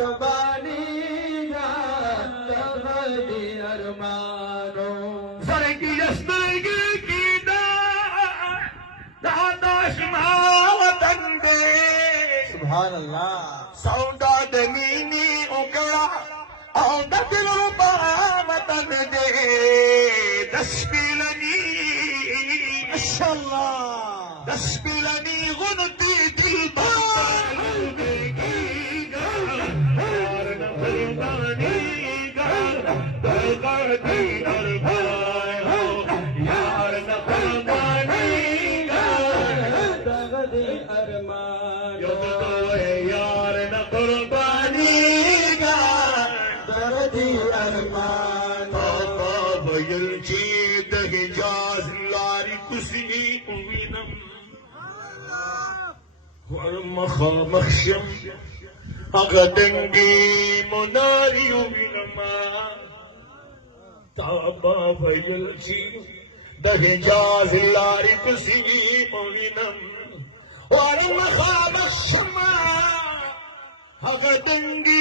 قربانی جان ارمانو سرگی اسنگی کی داداش وطن دے سبحان اللہ سودا دمینی اکڑا آندا دل ربا وطن دے دس پیلنی ماشاءاللہ دس پیلنی غنتی دل بارو دے گی گا یار نفرمانی گا دلگردی اربائے ہو یار نفرمانی گا دغدی ارمان یار نفرمانی گا دغدی ارمان بابا یلچی دہجاز لاری کسی اوینم والمخامخشم اغدنگی مناری اوینم بابا یلچی دہجاز لاری کسی اوینم والمخامخشم اغدنگی